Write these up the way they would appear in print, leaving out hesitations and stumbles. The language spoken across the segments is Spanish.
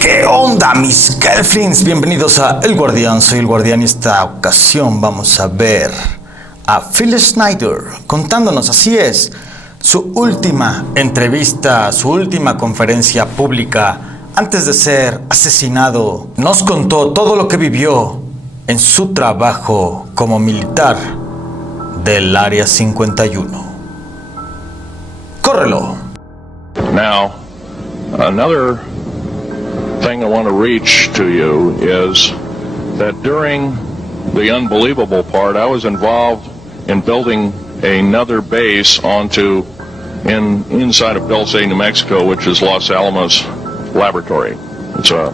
¿Qué onda, mis Gelflings? Bienvenidos a El Guardián, soy el Guardián y esta ocasión vamos a ver a Phil Schneider contándonos, así es, su última entrevista, su última conferencia pública antes de ser asesinado. Nos contó todo lo que vivió en su trabajo como militar del Área 51. ¡Córrelo! Now, another thing I want to reach to you is that during the unbelievable part, I was involved in building another base inside of Dulce, New Mexico, which is Los Alamos Laboratory. It's a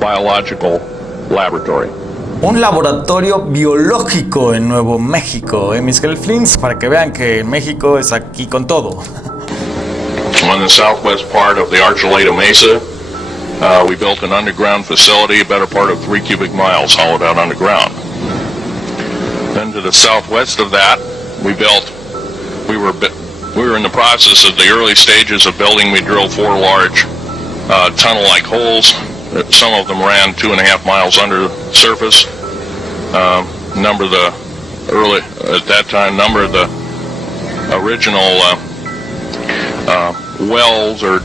biological laboratory. Un laboratorio biológico en Nuevo México, mis Gelflings, para que vean que México es aquí con todo. On the southwest part of the Archuleta Mesa, we built an underground facility, a better part of 3 cubic miles hollowed out underground. Then to the southwest of that, we were in the process of the early stages of building. We drilled 4 large tunnel-like holes. Some of them ran 2.5 miles under the surface. Number of the original wells or...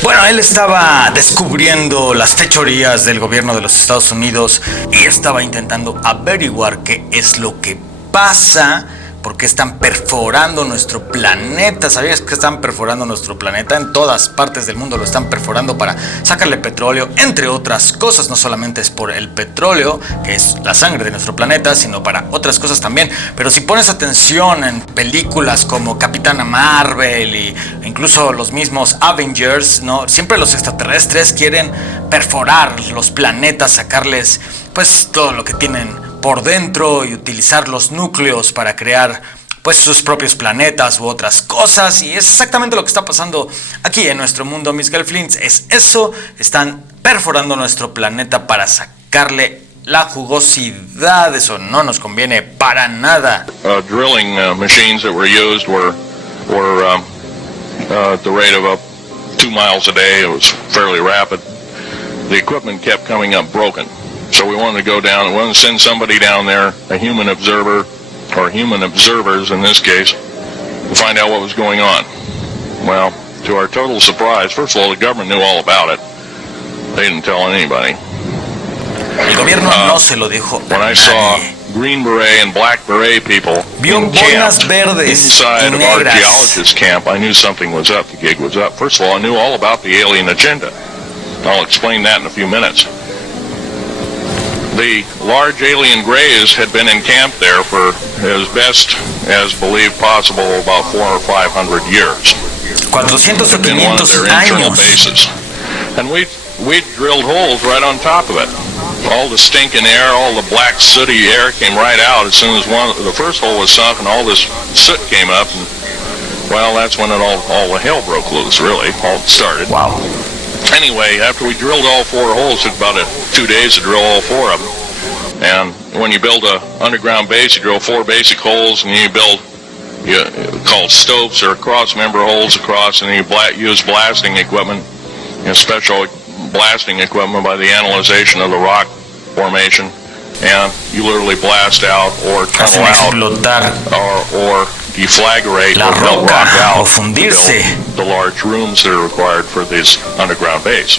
Bueno, él estaba descubriendo las fechorías del gobierno de los Estados Unidos y estaba intentando averiguar qué es lo que pasa, por qué están perforando nuestro planeta. ¿Sabías que están perforando nuestro planeta? En todas partes del mundo lo están perforando para sacarle petróleo, entre otras cosas. No solamente es por el petróleo, que es la sangre de nuestro planeta, sino para otras cosas también. Pero si pones atención en películas como Capitana Marvel e incluso los mismos Avengers, ¿no? Siempre los extraterrestres quieren perforar los planetas, sacarles pues todo lo que tienen por dentro y utilizar los núcleos para crear pues sus propios planetas u otras cosas, y es exactamente lo que está pasando aquí en nuestro mundo, mis Gelflings. Es eso, están perforando nuestro planeta para sacarle la jugosidad. Eso no nos conviene para nada. Drilling machines that were used were at the rate of up 2 miles a day. It was fairly rapid. The equipment kept coming up broken. So we wanted to go down and we wanted to send somebody down there, a human observer, or human observers in this case, to find out what was going on. Well, to our total surprise, first of all, the government knew all about it. They didn't tell anybody. El gobierno no se lo dijo a When I saw Green Beret and Black Beret people in camp inside of our geologist camp, I knew something was up, the gig was up. First of all, I knew all about the alien agenda. I'll explain that in a few minutes. The large alien greys had been in camp there for as best as believed possible about 400 or 500 years. 400 o 500 años. Bases. And we drilled holes right on top of it. All the stinking air, all the black sooty air came right out as soon as the first hole was sunk, and all this soot came up, and well, that's when it all the hell broke loose, really, all started. Wow. Anyway, after we drilled all 4 holes, it took about 2 days to drill all 4 of them. And when you build a underground base, you drill 4 basic holes, and you called stopes or cross-member holes across, and you use blasting equipment, special blasting equipment by the analyzation of the rock formation, and you literally blast out or tunnel out or deflagrate la or melt rock out o fundirse. to build the large rooms that are required for this underground base.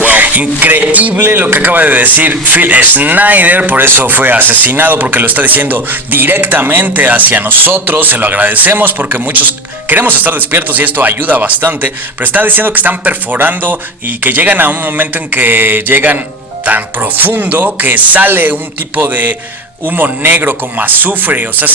Well, increíble lo que acaba de decir Phil Schneider, por eso fue asesinado, porque lo está diciendo directamente hacia nosotros. Se lo agradecemos porque muchos queremos estar despiertos y esto ayuda bastante, pero está diciendo que están perforando y que llegan a un momento en que llegan tan profundo que sale un tipo de humo negro como azufre. O sea,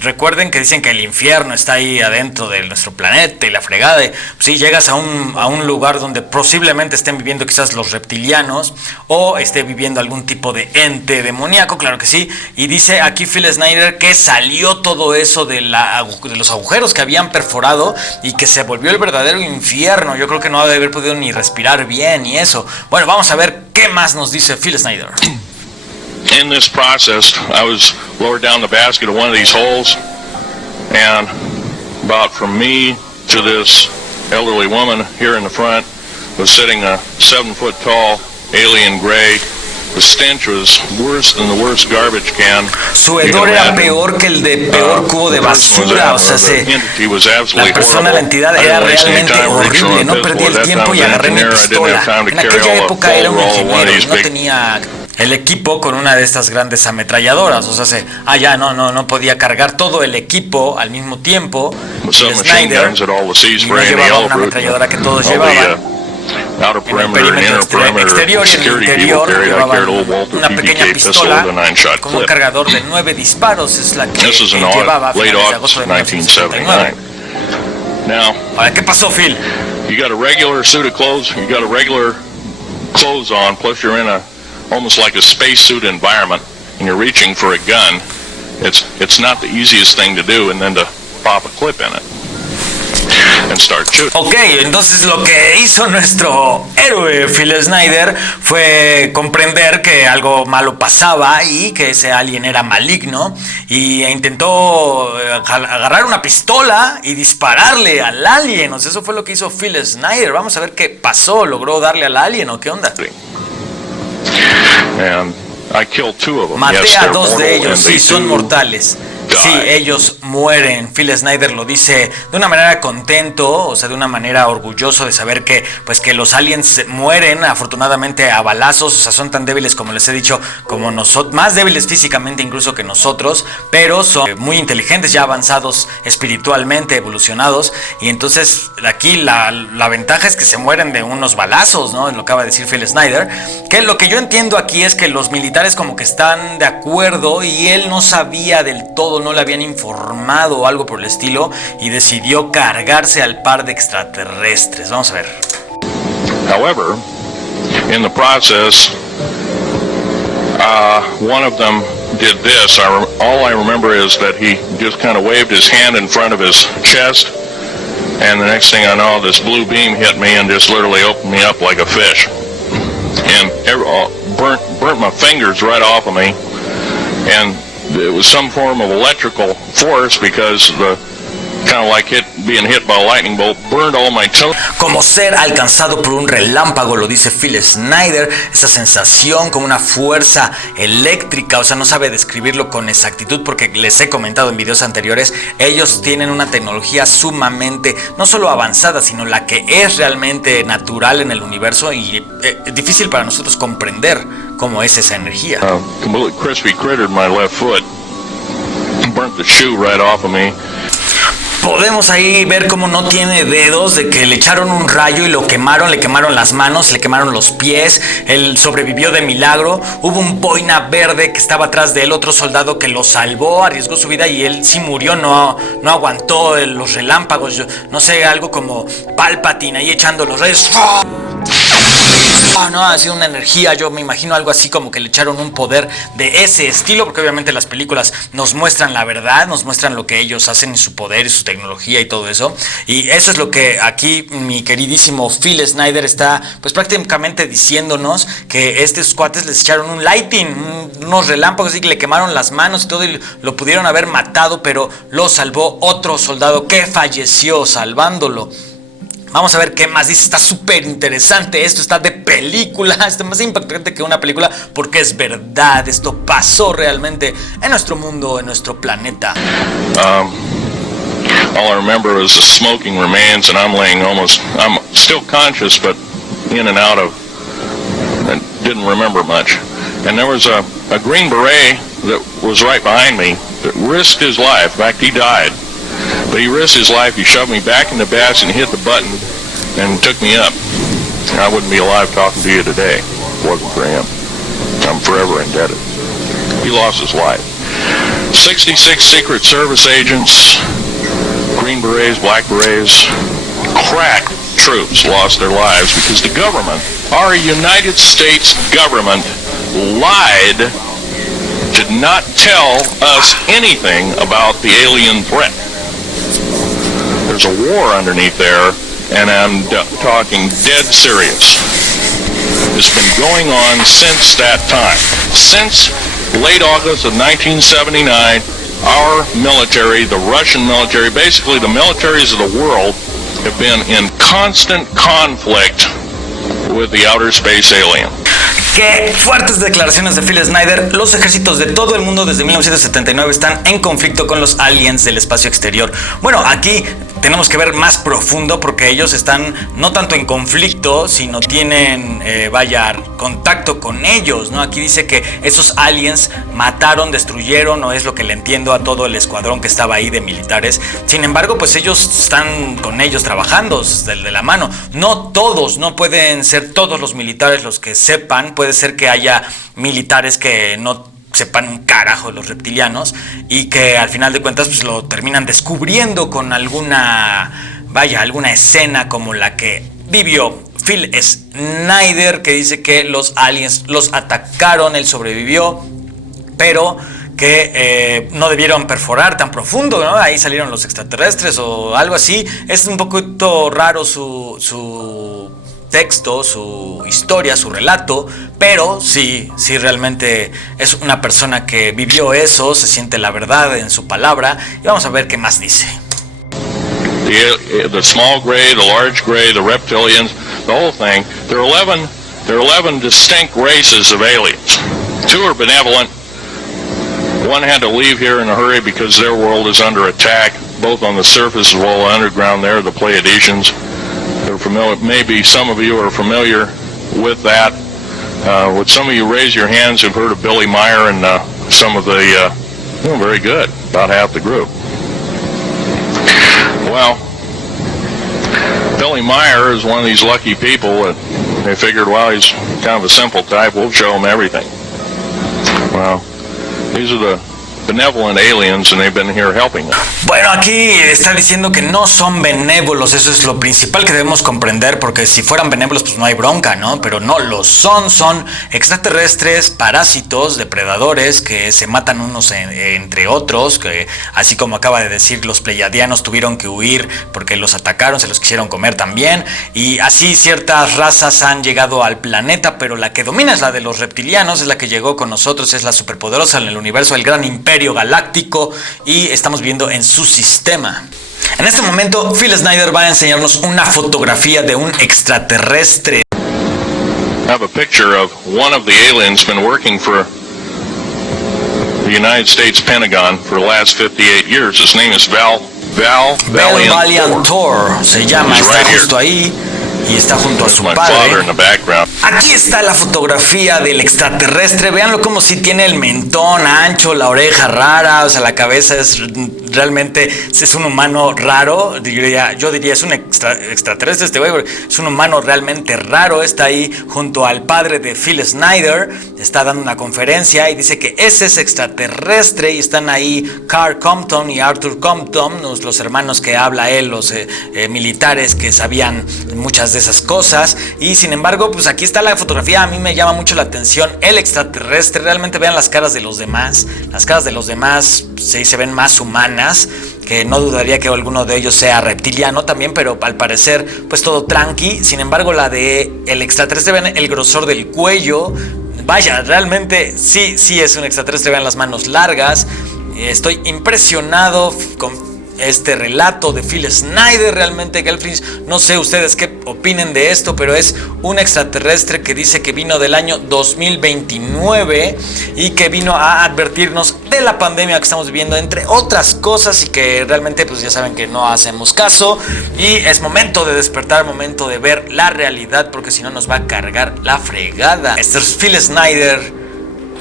recuerden que dicen que el infierno está ahí adentro de nuestro planeta y la fregada. Si llegas a un lugar donde posiblemente estén viviendo quizás los reptilianos o esté viviendo algún tipo de ente demoníaco, claro que sí. Y dice aquí Phil Schneider que salió todo eso de los agujeros que habían perforado y que se volvió el verdadero infierno. Yo creo que no debe haber podido ni respirar bien y eso. Bueno, vamos a ver qué más nos dice Phil Schneider. In this process, I was lowered down the basket of one of these holes, and about from me to this elderly woman here in the front, was sitting a 7-foot-tall alien gray. The stench was worse than the worst garbage can. Su hedor era peor que el de peor cubo de basura, o sea, la persona, la entidad era realmente horrible. No perdí el tiempo y agarré mi pistola. En aquella época era un ingeniero y no tenía el equipo con una de estas grandes ametralladoras, o sea, no podía cargar todo el equipo al mismo tiempo. El Schneider, y no llevaba una ametralladora que todos llevaban. En el perímetro exterior y en el interior llevaban una pequeña pistola con un cargador de 9 disparos, es la que llevaba a finales de agosto de 1979. Ahora, ¿qué pasó, Phil? You got a regular suit of clothes, you got a regular clothes on, plus you're in a almost like a spacesuit environment, and you're reaching for a gun. It's not the easiest thing to do, and then to pop a clip in it. Ok, entonces lo que hizo nuestro héroe Phil Schneider fue comprender que algo malo pasaba y que ese alien era maligno, y intentó agarrar una pistola y dispararle al alien. O sea, eso fue lo que hizo Phil Schneider. Vamos a ver qué pasó. ¿Logró darle al alien o qué onda? Maté a 2 de ellos, sí, son mortales. Sí, ellos mueren. Phil Schneider lo dice de una manera contento, o sea, de una manera orgulloso de saber que, pues, que los aliens mueren afortunadamente a balazos. O sea, son tan débiles, como les he dicho, como nosotros, más débiles físicamente incluso que nosotros, pero son muy inteligentes, ya avanzados espiritualmente, evolucionados. Y entonces aquí la ventaja es que se mueren de unos balazos, ¿no? Lo acaba de decir Phil Schneider. Que lo que yo entiendo aquí es que los militares como que están de acuerdo y él no sabía del todo, no le habían informado o algo por el estilo, y decidió cargarse al par de extraterrestres. Vamos a ver. However, in the process, one of them did this. All I remember is that he just kind of waved his hand in front of his chest, and the next thing I know, this blue beam hit me and just literally opened me up like a fish, and burnt my fingers right off of me, and it was some form of electrical force because the kind of like being hit by a lightning bolt burned all my toes. Como ser alcanzado por un relámpago, lo dice Phil Schneider, esa sensación como una fuerza eléctrica. O sea, no sabe describirlo con exactitud porque les he comentado en videos anteriores, ellos tienen una tecnología sumamente, no solo avanzada, sino la que es realmente natural en el universo, y es difícil para nosotros comprender cómo es esa energía. Completely crispy crittered my left foot, burnt the shoe right off of me. Podemos ahí ver cómo no tiene dedos, de que le echaron un rayo y lo quemaron, le quemaron las manos, le quemaron los pies. Él sobrevivió de milagro. Hubo un boina verde que estaba atrás de él, otro soldado que lo salvó, arriesgó su vida y él sí murió, no aguantó los relámpagos. No sé, algo como Palpatine ahí echando los rayos. No, ha sido una energía, yo me imagino algo así como que le echaron un poder de ese estilo, porque obviamente las películas nos muestran la verdad, nos muestran lo que ellos hacen y su poder y su tecnología y todo eso, y eso es lo que aquí mi queridísimo Phil Schneider está pues prácticamente diciéndonos, que estos cuates les echaron un lighting, unos relámpagos, y que le quemaron las manos y todo, y lo pudieron haber matado, pero lo salvó otro soldado que falleció salvándolo. Vamos a ver qué más dice. Está súper interesante. Esto está de película. Está más impactante que una película porque es verdad. Esto pasó realmente en nuestro mundo, en nuestro planeta. All I remember is the smoking remains, and I'm still conscious, but in and out of, and didn't remember much. And there was a Green Beret that was right behind me that risked his life. In fact, he died. But he risked his life. He shoved me back in the bass and hit the button and took me up. I wouldn't be alive talking to you today if it wasn't for him. I'm forever indebted. He lost his life. 66 Secret Service agents, Green Berets, Black Berets, crack troops lost their lives because the government, our United States government, lied, did not tell us anything about the alien threat. There's a war underneath there, and I'm talking dead serious. It's been going on since that time. Since late August of 1979, our military, the Russian military, basically the militaries of the world, have been in constant conflict with the outer space alien. Qué fuertes declaraciones de Phil Schneider. Los ejércitos de todo el mundo desde 1979 están en conflicto con los aliens del espacio exterior. Bueno, aquí tenemos que ver más profundo porque ellos están no tanto en conflicto, sino tienen, contacto con ellos, ¿no? Aquí dice que esos aliens mataron, destruyeron, o es lo que le entiendo, a todo el escuadrón que estaba ahí de militares. Sin embargo, pues ellos están con ellos trabajando de la mano. No todos, no pueden ser todos los militares los que sepan. Puede ser que haya militares que no sepan un carajo de los reptilianos y que al final de cuentas pues lo terminan descubriendo con alguna escena como la que vivió Phil Schneider, que dice que los aliens los atacaron, él sobrevivió, pero que no debieron perforar tan profundo, ¿no? Ahí salieron los extraterrestres o algo así. Es un poquito raro su texto, su historia, su relato, pero sí realmente es una persona que vivió eso, se siente la verdad en su palabra, y vamos a ver qué más dice. The small gray, the large gray, the reptilians, the whole thing. There are 11 distinct races of aliens. 2 are benevolent. One had to leave here in a hurry because their world is under attack, both on the surface as well as underground. There, the Pleiadians. They're familiar. Maybe some of you are familiar with that. Would some of you raise your hands who've heard of Billy Meyer and some of the, very good, about half the group. Well, Billy Meyer is one of these lucky people that they figured, well, he's kind of a simple type, we'll show him everything. Well, these are the benevolent aliens and they've been here helping them. Bueno, aquí está diciendo que no son benévolos, eso es lo principal que debemos comprender, porque si fueran benévolos pues no hay bronca, ¿no? Pero no lo son extraterrestres, parásitos, depredadores que se matan unos entre otros, que así como acaba de decir, los pleiadianos tuvieron que huir porque los atacaron, se los quisieron comer también, y así ciertas razas han llegado al planeta, pero la que domina es la de los reptilianos, es la que llegó con nosotros, es la superpoderosa en el universo, el gran imperio galáctico, y estamos viviendo en su sistema. En este momento Phil Schneider va a enseñarnos una fotografía de un extraterrestre. I have a picture of one of the aliens been working for the United States Pentagon for the last 58 years. His name is Val Valiant Thor. Se llama, está justo ahí. Y está junto a su padre. Aquí está la fotografía del extraterrestre. Véanlo como si tiene el mentón ancho, la oreja rara, o sea, la cabeza es realmente, es un humano raro. Yo diría es un extraterrestre este güey, es un humano realmente raro. Está ahí junto al padre de Phil Schneider, está dando una conferencia y dice que ese es extraterrestre, y están ahí Carl Compton y Arthur Compton, los hermanos que habla él, los militares que sabían muchas de esas cosas. Y sin embargo, pues aquí está la fotografía. A mí me llama mucho la atención el extraterrestre. Realmente vean las caras de los demás. Las caras de los demás sí se ven más humanas, que no dudaría que alguno de ellos sea reptiliano también, pero al parecer pues todo tranqui. Sin embargo, la de el extraterrestre, ven el grosor del cuello. Vaya, realmente sí es un extraterrestre. Vean las manos largas. Estoy impresionado con este relato de Phil Schneider. Realmente, Gelfrins, no sé ustedes qué opinen de esto, pero es un extraterrestre que dice que vino del año 2029 y que vino a advertirnos de la pandemia que estamos viviendo, entre otras cosas, y que realmente pues ya saben que no hacemos caso, y es momento de despertar, momento de ver la realidad, porque si no nos va a cargar la fregada. Este es Phil Schneider,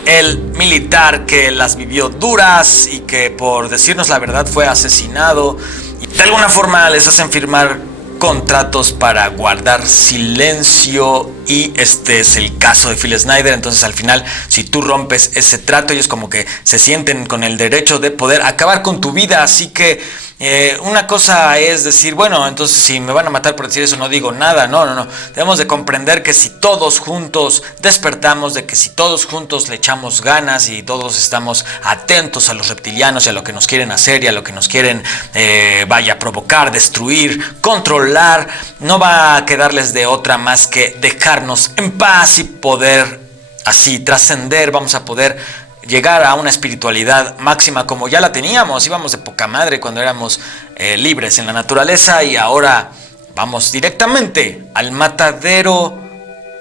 el militar que las vivió duras y que por decirnos la verdad fue asesinado, y de alguna forma les hacen firmar contratos para guardar silencio, y este es el caso de Phil Schneider. Entonces al final, si tú rompes ese trato, ellos como que se sienten con el derecho de poder acabar con tu vida. Así que una cosa es decir, bueno, entonces si me van a matar por decir eso no digo nada. No. Debemos de comprender que si todos juntos despertamos, de que si todos juntos le echamos ganas y todos estamos atentos a los reptilianos y a lo que nos quieren hacer y a lo que nos quieren provocar, destruir, controlar, no va a quedarles de otra más que dejarnos en paz y poder así trascender. Vamos a poder llegar a una espiritualidad máxima como ya la teníamos. Íbamos de poca madre cuando éramos libres en la naturaleza, y ahora vamos directamente al matadero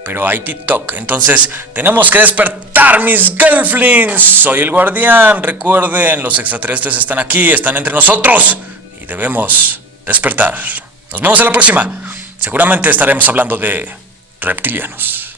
pero hay TikTok. Entonces tenemos que despertar, mis Gelflings. Soy el Guardián. Recuerden, los extraterrestres están aquí, están entre nosotros y debemos despertar. Nos vemos en la próxima. Seguramente estaremos hablando de reptilianos.